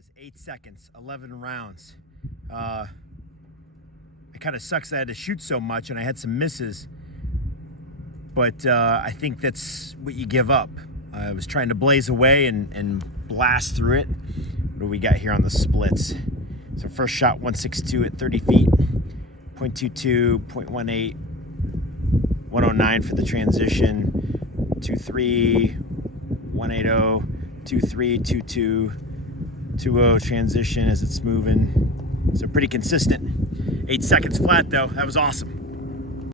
is, 8 seconds, 11 rounds. It kind of sucks that I had to shoot so much and I had some misses, but I think that's what you give up. I was trying to blaze away and blast through it. What do we got here on the splits? So first shot, 162 at 30 feet, 0.22, 0.18, 109 for the transition, 2.3, 180, 2.3, 2.2, 2.0 transition as it's moving. So pretty consistent. 8 seconds flat though, that was awesome.